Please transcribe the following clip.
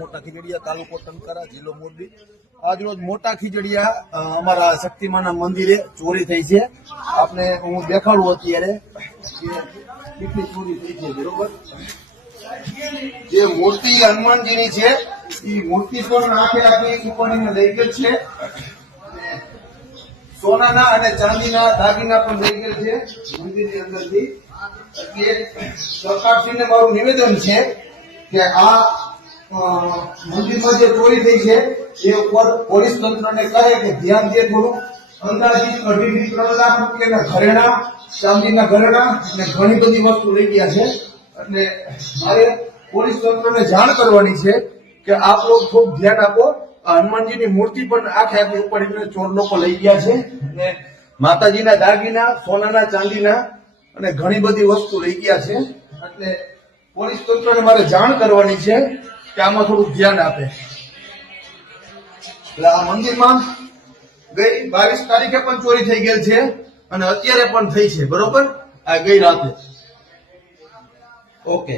મોટા ખીજડીયા તાલુકો ટંકારા જિલ્લો મોરબી આજરોજ મોટા ખીજડીયા અમારા શક્તિમાના મંદિરે ચોરી થઈ છે. આપને હું દેખાડું અત્યારે કેટલી ચોરી થઈ છે. બરોબર, જે મૂર્તિ હનુમાનજીની છે એ મૂર્તિ પણ આખી ઉપડીને લઈ ગયેલ છે. સોનાના અને ચાંદીના દાગીના પણ લઈ ગયેલ છે મંદિરની અંદરથી. સરકારશ્રીને મારું નિવેદન છે કે આ મંદિરમાં જે ચોરી થઈ છે એ ઉપર પોલીસ તંત્રને કહે કે ધ્યાન દે. થોડું અંદાજિત 2.5 થી 3 લાખ રૂપિયાના ઘરેણા, ચાંદીના ઘરેણા અને ઘણી બધી વસ્તુ લઈ ગયા છે. એટલે મારે પોલીસ તંત્રને જાણ કરવાની છે કે આપ લોકો ખૂબ ધ્યાન આપો. હનુમાનજીની મૂર્તિ પણ આખી ઉપાડીને ચોર લોકો લઈ ગયા છે અને માતાજીના દાગીના, સોનાના, ચાંદીના અને ઘણી બધી વસ્તુ લઈ ગયા છે. એટલે પોલીસ તંત્રને મારે જાણ કરવાની છે કે આમાં થોડું ધ્યાન આપે. એટલે આ મંદિરમાં ગઈ 22 તારીખે પણ ચોરી થઈ ગયેલ છે અને અત્યારે પણ થઈ છે. બરોબર, આ ગઈ રાતે. ઓકે.